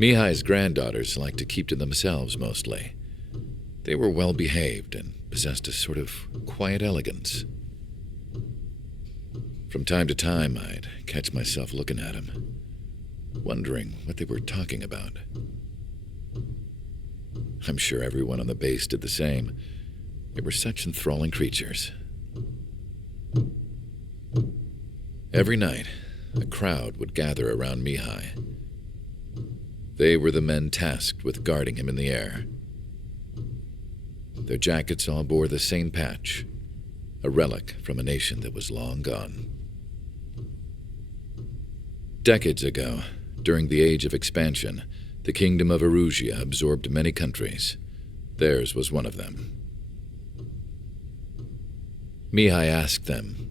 Mihai's granddaughters liked to keep to themselves mostly. They were well behaved and possessed a sort of quiet elegance. From time to time, I'd catch myself looking at them, wondering what they were talking about. I'm sure everyone on the base did the same. They were such enthralling creatures. Every night, a crowd would gather around Mihai. They were the men tasked with guarding him in the air. Their jackets all bore the same patch, a relic from a nation that was long gone. Decades ago, during the Age of Expansion, the Kingdom of Erusia absorbed many countries. Theirs was one of them. Mihai asked them,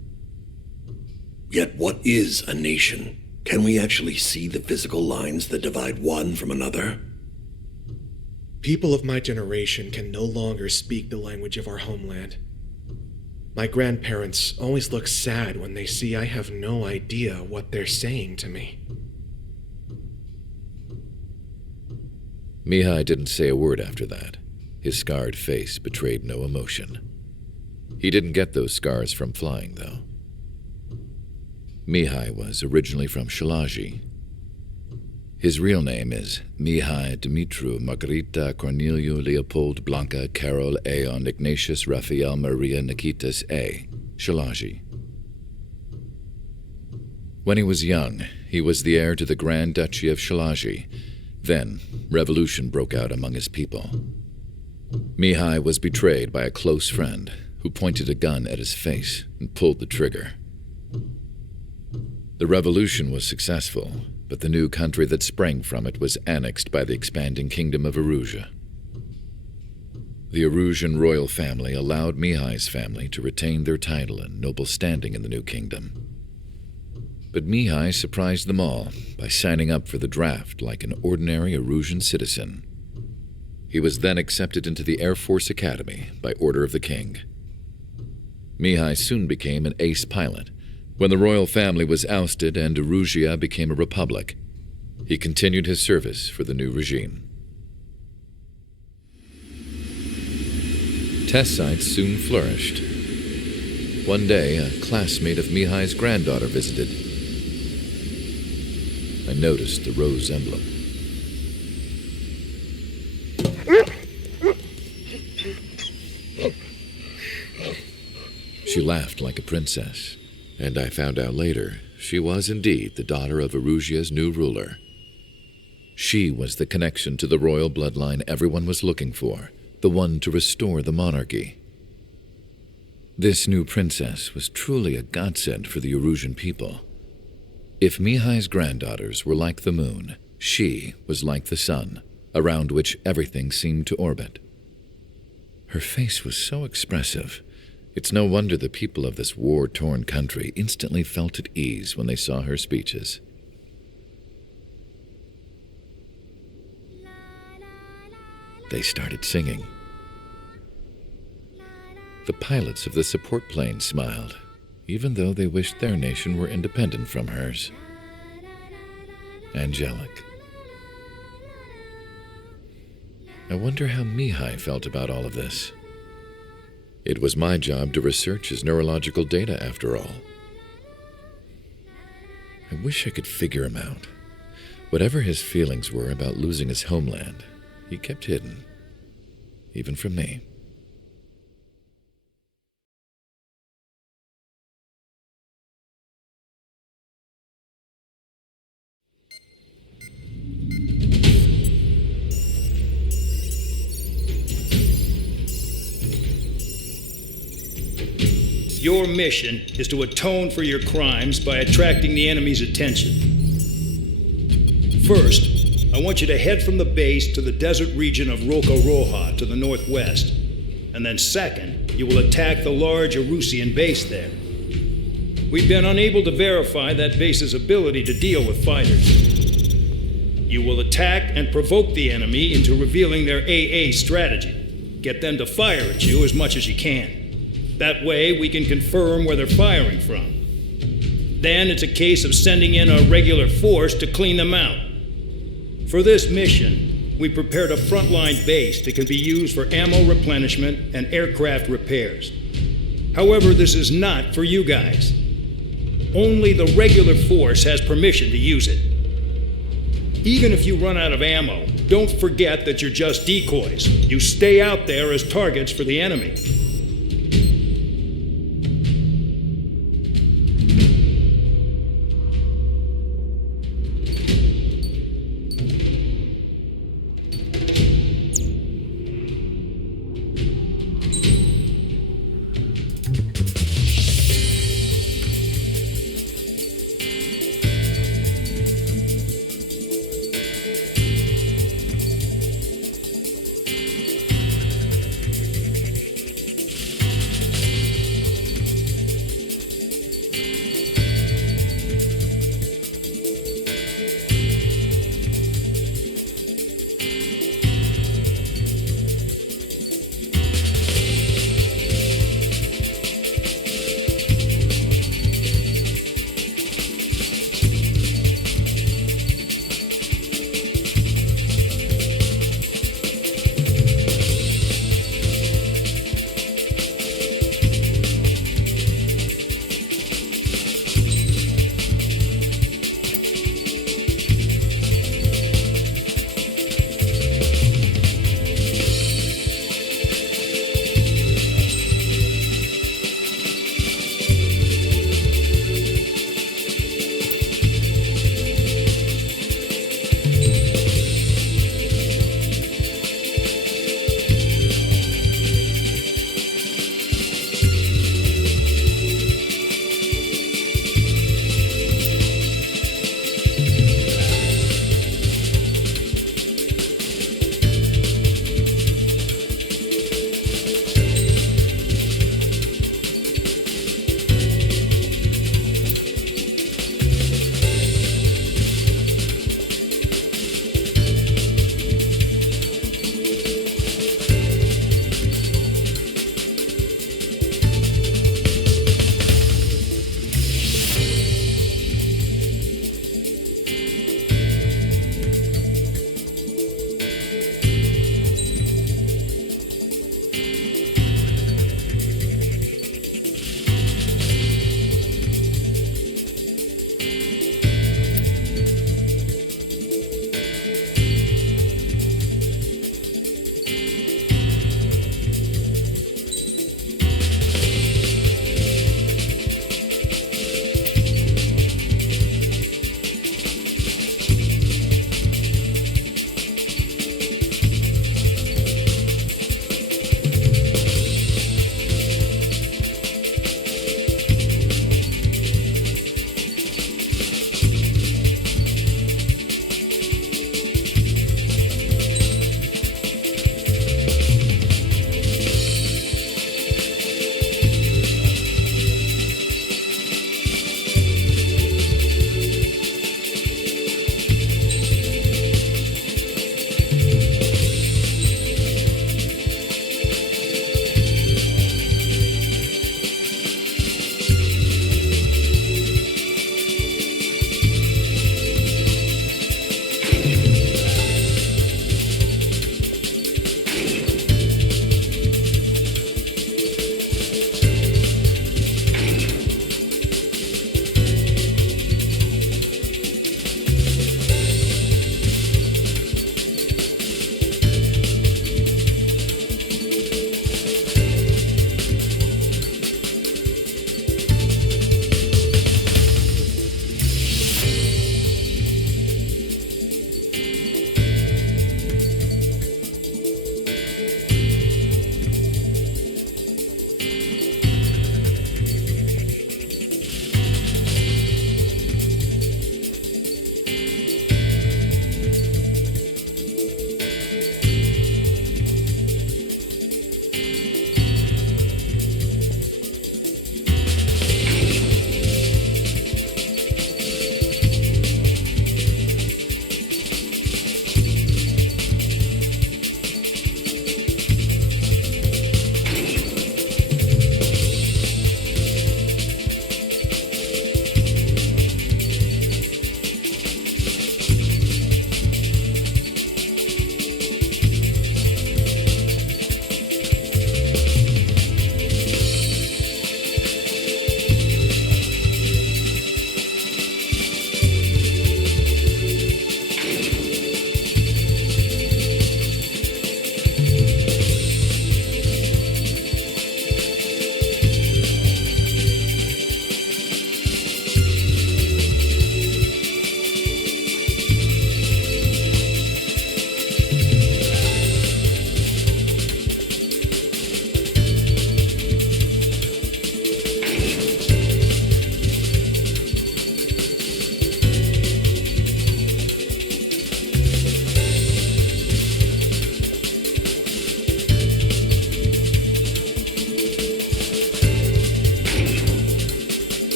"Yet what is a nation? Can we actually see the physical lines that divide one from another?" People of my generation can no longer speak the language of our homeland. My grandparents always look sad when they see I have no idea what they're saying to me. Mihai didn't say a word after that. His scarred face betrayed no emotion. He didn't get those scars from flying, though. Mihai was originally from Shalaji. His real name is Mihai Dumitru Margarita Corneliu Leopold Blanca Carol Aeon Ignatius Raphael Maria Nikitas A. Shalaji. When he was young, he was the heir to the Grand Duchy of Shalaji. Then, revolution broke out among his people. Mihai was betrayed by a close friend who pointed a gun at his face and pulled the trigger. The revolution was successful, but the new country that sprang from it was annexed by the expanding Kingdom of Erusia. The Erusian royal family allowed Mihai's family to retain their title and noble standing in the new kingdom. But Mihai surprised them all by signing up for the draft like an ordinary Erusian citizen. He was then accepted into the Air Force Academy by order of the king. Mihai soon became an ace pilot. When the royal family was ousted and Erusia became a republic, he continued his service for the new regime. Test sites soon flourished. One day, a classmate of Mihai's granddaughter visited. I noticed the rose emblem. She laughed like a princess, and I found out later she was indeed the daughter of Erusia's new ruler. She was the connection to the royal bloodline everyone was looking for, the one to restore the monarchy. This new princess was truly a godsend for the Erusian people. If Mihai's granddaughters were like the moon, she was like the sun, around which everything seemed to orbit. Her face was so expressive. It's no wonder the people of this war-torn country instantly felt at ease when they saw her speeches. They started singing. The pilots of the support plane smiled, even though they wished their nation were independent from hers. Angelic. I wonder how Mihai felt about all of this. It was my job to research his neurological data, after all. I wish I could figure him out. Whatever his feelings were about losing his homeland, he kept hidden, even from me. Your mission is to atone for your crimes by attracting the enemy's attention. First, I want you to head from the base to the desert region of Roca-Roja to the northwest. And then second, you will attack the large Erusian base there. We've been unable to verify that base's ability to deal with fighters. You will attack and provoke the enemy into revealing their AA strategy. Get them to fire at you as much as you can. That way, we can confirm where they're firing from. Then it's a case of sending in a regular force to clean them out. For this mission, we prepared a frontline base that can be used for ammo replenishment and aircraft repairs. However, this is not for you guys. Only the regular force has permission to use it. Even if you run out of ammo, don't forget that you're just decoys. You stay out there as targets for the enemy.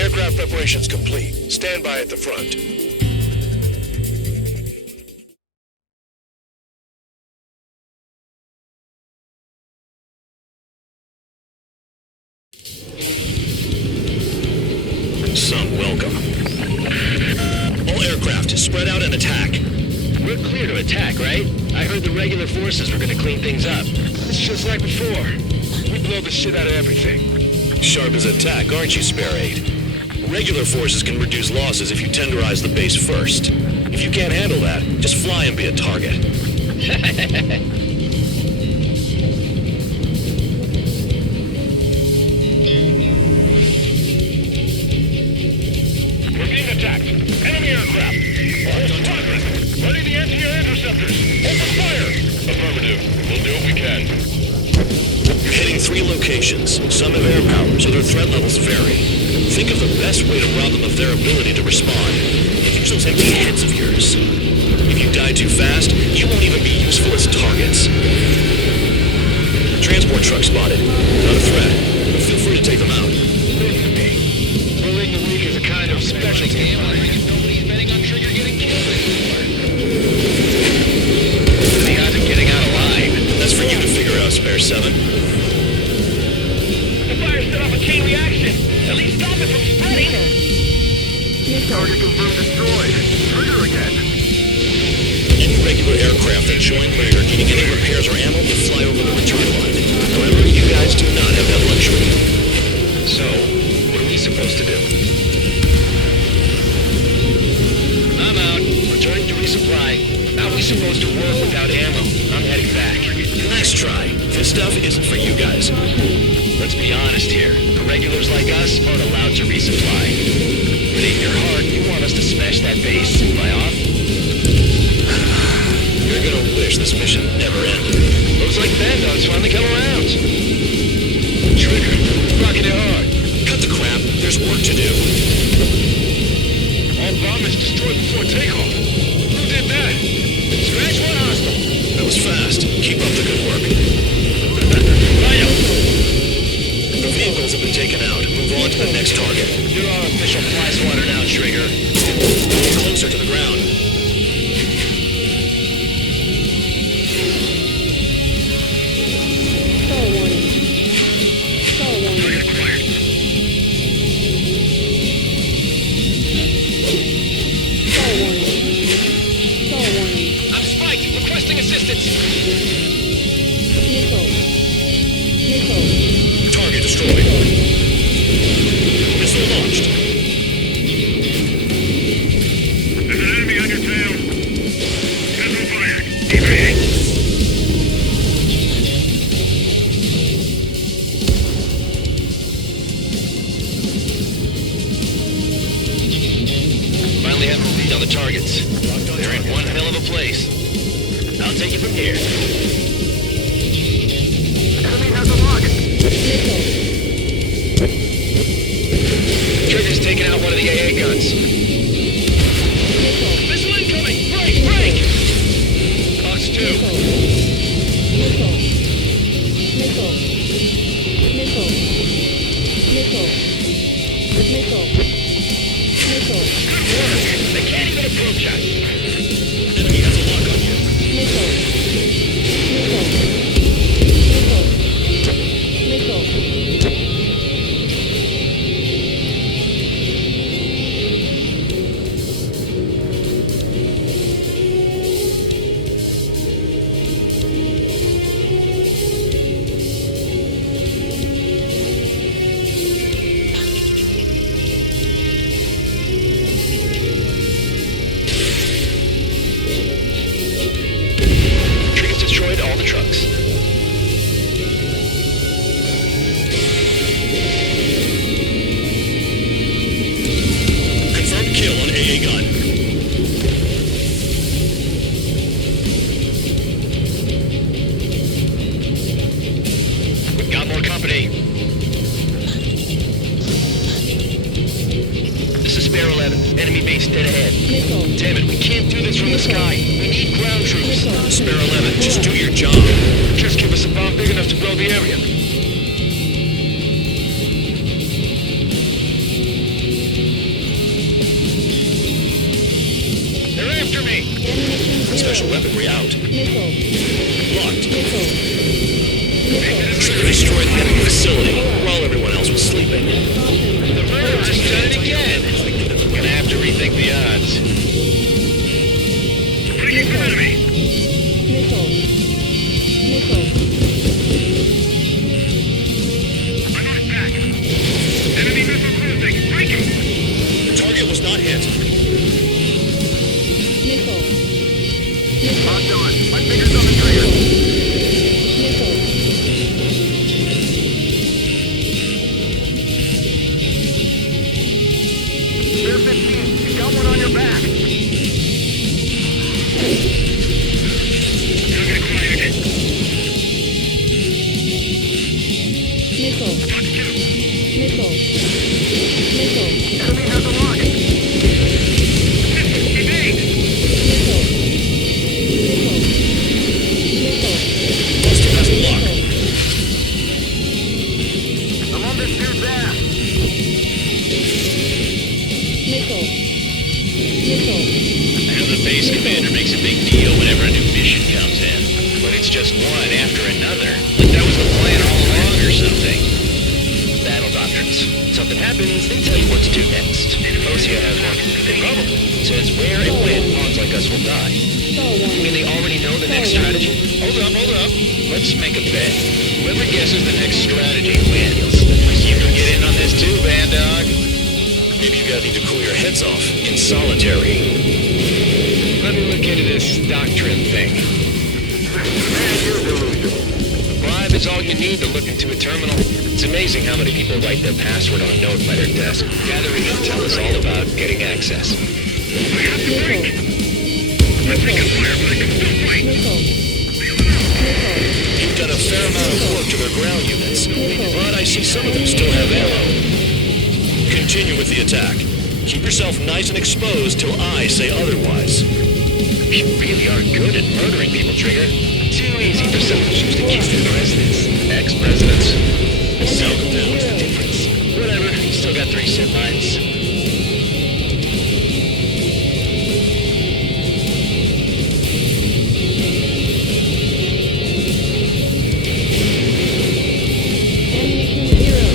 Aircraft preparations complete. Stand by at the front. Some welcome. All aircraft, spread out and attack. We're clear to attack, right? I heard the regular forces were gonna clean things up. It's just like before. We blow the shit out of everything. Sharp as attack, aren't you, Spare 8? Regular forces can reduce losses if you tenderize the base first. If you can't handle that, just fly and be a target. We're being attacked. Enemy aircraft. Hold progress. Ready the anti-air interceptors. Open fire. Affirmative. We'll do what we can. You're hitting 3 locations. Some have air power, so their threat levels vary. Think of the best way to rob them of their ability to respond. Use those empty heads of yours. If you die too fast, you won't even be useful as targets. Transport truck spotted. Not a threat, but feel free to take them out. Bullying the weak is a kind of specialty. Nobody's betting on Trigger getting killed anymore. The odds of getting out alive. That's for you to figure out, Spare 7. The fire set off a chain reaction. At least stop it from spreading. Target confirmed destroyed. Trigger again. Any regular aircraft that join later needing any repairs or ammo will fly over the return line. However, you guys do not have that luxury. So, what are we supposed to do? I'm out. Returning to resupply. How are we supposed to work without ammo? I'm heading back. Nice try. This stuff isn't for you guys. Let's be honest here. The regulars like us aren't allowed to resupply. But in your heart, you want us to smash that base. Am I off? You're gonna wish this mission never ended. Looks like Bandon's finally come around. Trigger, rocking it hard. Cut the crap. There's work to do. All bombers destroyed before takeoff. Who did that? Scratch one hostile. That was fast. Keep up the good work. Right up. The vehicles have been taken out. Move on to the next target. You're our official fly swatter now, Trigger. Get closer to the ground. Star warning. Star warning. Target acquired. Star warning. Star warning. I'm spiked. Requesting assistance. Missile. Missile. Target destroyed. Missile launched. There's an enemy on your tail. Missile fired. Evading. Finally have a lead on the targets. They're in one hell of a place. I'll take it from here. Enemy has a lock. Missile. Trigger's taking out one of the AA guns. Missile. Missile incoming! Break! Break! Cox 2. Missile. Missile. Missile. Missile. Missile. Missile. Missile. Good work! They can't even approach us! Enemy has a lock on you. Missile. Missile. Missile. Missile. Trigger's destroyed all the trucks. Confirmed kill on AA gun. We've got more company. This is Spare 11. Enemy base dead ahead. Missile. Damn it, we can't do this from the sky. We need ground troops. Missile. Spare 11, just do your job. Just give us a bomb big enough to blow the area. me! Ammunition zero. Special weaponry out. Missile. Locked. Missile. Missile. Destroyed the enemy facility while everyone else was sleeping. The murder just done it again! Gonna have to rethink the odds. Missile. Missile. Missile. Target was not hit. Missile. Missile. Locked on. My finger's on the trigger. Missile. Spear 15, you got one on your back. Still get acquired. Missile. Missile. Missile. Enemy has a lock. Evade! Missile. Missile. Missile. Buster has a lock. I'm on this dude's ass. Missile. Missile. I know the base commander makes a big deal whenever a new mission comes in, but it's just one after another. Like that was the plan all along or something. Battle doctrines. Something happens, they tell you what to do next. Osia has one. Probably says where and when pawns like us will die. Star I one. mean, they already know the next strategy? Hold up. Let's make a bet. Whoever guesses the next strategy wins. You can get in on this too, Band Dog. Maybe you guys need to cool your heads off in solitary. Let me look into this doctrine thing. Man, you're delusional. Bribe is all you need to look into a terminal. It's amazing how many people write their password on a note by their desk. Gathering intel is all about getting access. Missile. Missile. Missile. You've done a fair amount of work to their ground units, but I see some of them still have ammo. Continue with the attack. Keep yourself nice and exposed till I say otherwise. You really are good at murdering people, Trigger. Too easy for some to choose to kiss their presidents. Ex-presidents. Seldom knows the difference. Whatever, still got 3 sit lines. Ammunition zero.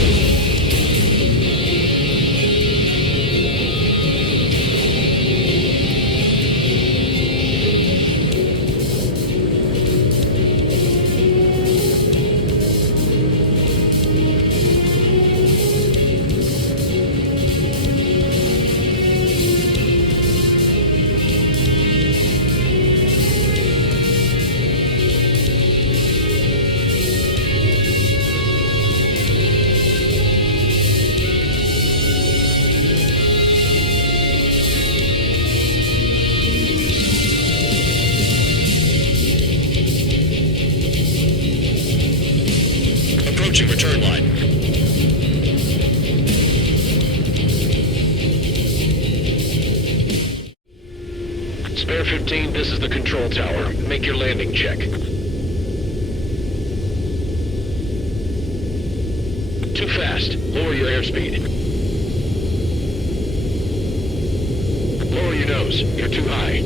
Approaching return line. Spare 15, this is the control tower. Make your landing check. Too fast. Lower your airspeed. Lower your nose. You're too high.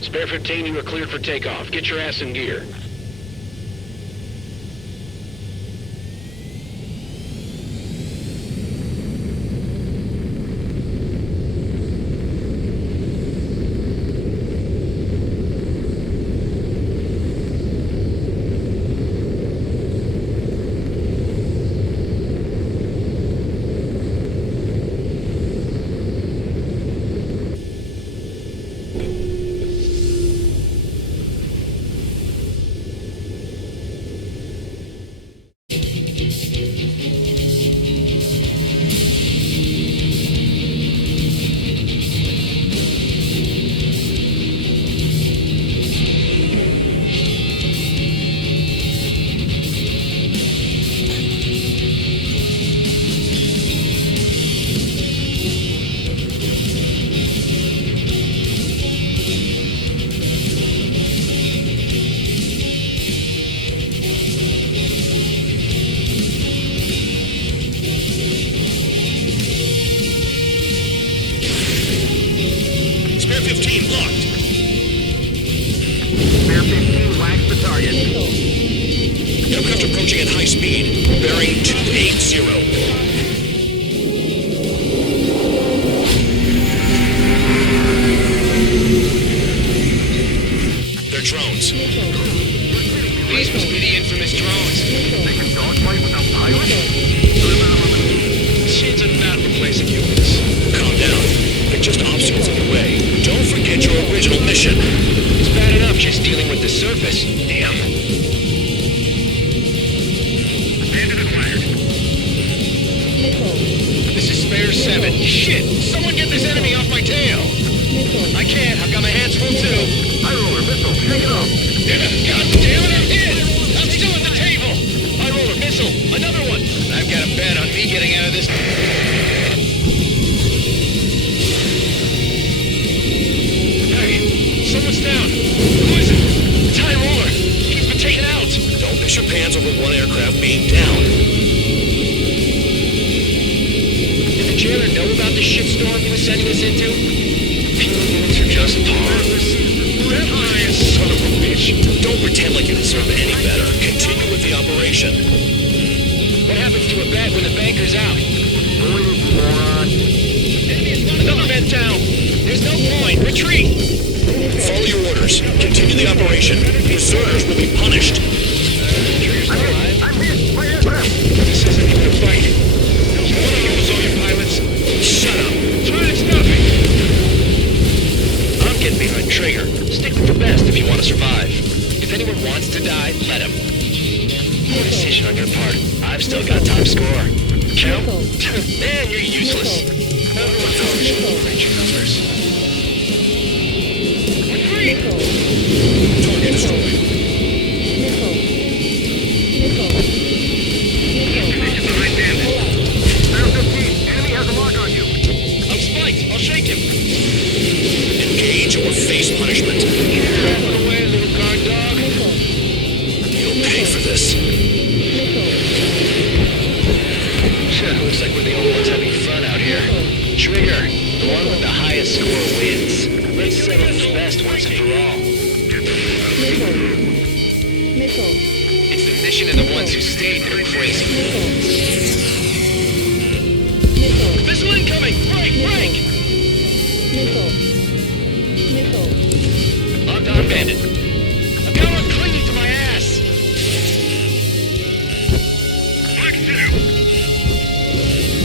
Spare 15, you are cleared for takeoff. Get your ass in gear. 15 locked. Spare 15 wax the target. Missile. Aircraft approaching at high speed. Bearing 280. They're drones. Missile. These must be the infamous drones. Missile. They can dogfight without pilots? Machines are not replacing humans. Calm down. They're just obstacles in the way. Don't forget your original mission. It's bad enough just dealing with the surface. Damn. Bandit acquired. Missile. This is Spare 7. Shit! Someone get this enemy off my tail! Missile. I can't. I've got my hands full too. High roller, missile. Take it off. God damn it, I'm hit! I'm still at the table! High roller, missile. Another one. I've got a bet on me getting out of this. Hey, someone's down. Who is it? It's High roller. He's been taken out. Don't miss your pants over one aircraft being down. Did the jailer know about the shitstorm he was sending us into? Humans are just pawns. That lion son of a bitch. Don't pretend like you deserve any better. Continue with the operation. What happens to a bet when the banker's out? Moron. Another man down. There's no point. Retreat. Follow your orders. Continue the operation. Deserters will be punished. I'm hit. My aircraft. This isn't even a fight. One of you was all your pilots. Shut up. Try to stop me. I'm getting behind Traeger. Stick with the best if you want to survive. If anyone wants to die, let him. Poor decision on your part. I've still got top score. Count? Man, you're useless. Everyone's always reach your numbers. Retreat! Missile. Target destroyed. Missile. Missile. Missile. Behind Bandit. Spare 15. Enemy has a lock on you. I'm spiked. I'll shake him. Engage or face punishment. Get away, little guard dog. Missile. You'll pay for this. Missile. Looks like we're the only ones having fun out here. Trigger, the one with the highest score wins. Let's settle who's best once and for all. Missile. Missile. It's the mission and the ones who stayed that are crazy. Missile. Missile incoming! Break! Break! Missile. Missile. Locked on, Bandit. I've got one clinging to my ass.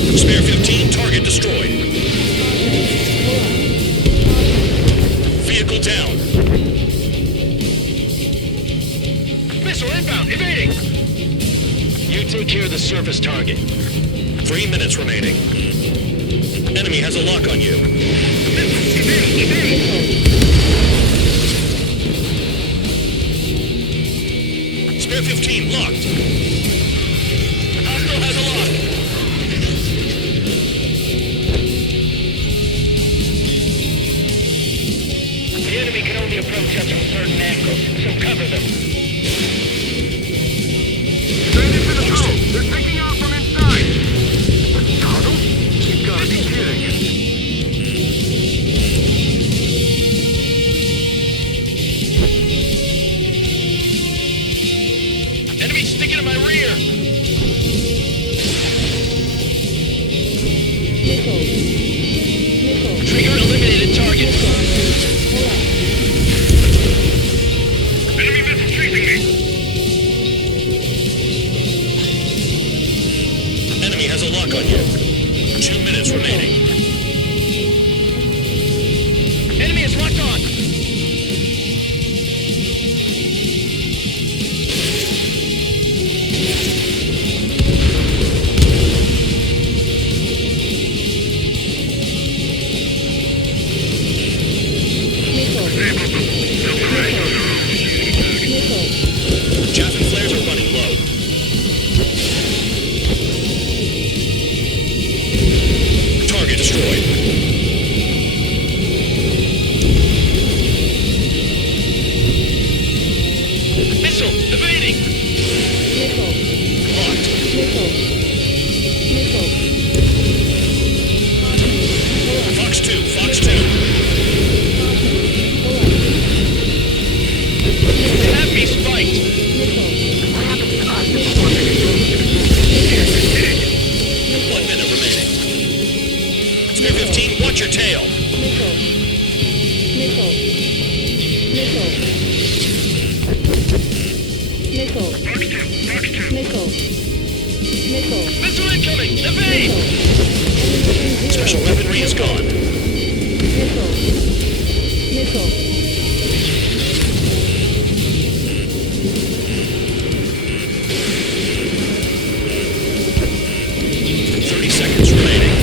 Spare 15, target destroyed. Vehicle down. Missile inbound, evading. You take care of the surface target. 3 minutes remaining. Enemy has a lock on you. Spare 15 locked. Hostile has a lock. The enemy can only approach us from certain angles, so cover them. Send it to the drone. They're taking off from inside. Tunnel? You've got to be kidding. Enemy sticking in my rear. Missile. Missile. Trigger eliminated target. Enemy missile chasing me. Enemy has a lock on you. 2 minutes remaining. Enemy is locked on. Chaff and flares are running low. Target destroyed. Missile evading. Locked. Fox 2, Fox 2. Missile. Missile. Missile. Missile incoming! Evade! Missile. Special weaponry is gone. Missile. Missile. 30 seconds remaining.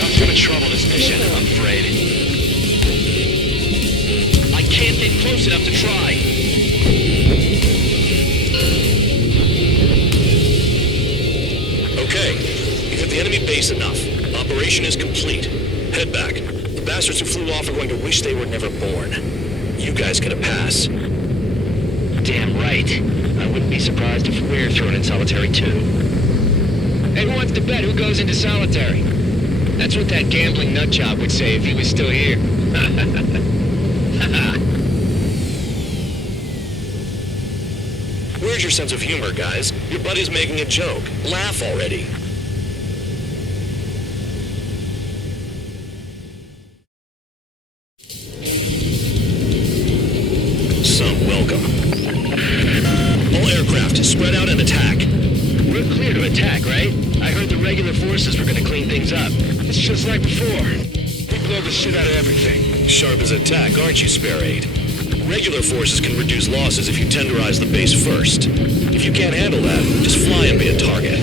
I'm too much trouble this mission, I'm afraid. I can't get close enough to try. Okay, you've hit the enemy base enough. Operation is complete. Head back. The bastards who flew off are going to wish they were never born. You guys get a pass. Damn right. I wouldn't be surprised if we're thrown in solitary too. Hey, who wants to bet who goes into solitary? That's what that gambling nutjob would say if he was still here. Where's your sense of humor, guys? Your buddy's making a joke. Laugh already. Some welcome. All aircraft, spread out and attack. We're clear to attack, right? I heard the regular forces were gonna clean things up. It's just like before. We blow the shit out of everything. Sharp as attack, aren't you, Spare Aid? Regular forces can reduce losses if you tenderize the base first. If you can't handle that, just fly and be a target.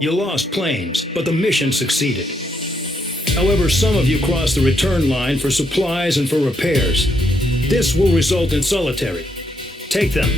You lost planes, but the mission succeeded. However, some of you crossed the return line for supplies and for repairs. This will result in solitary. Take them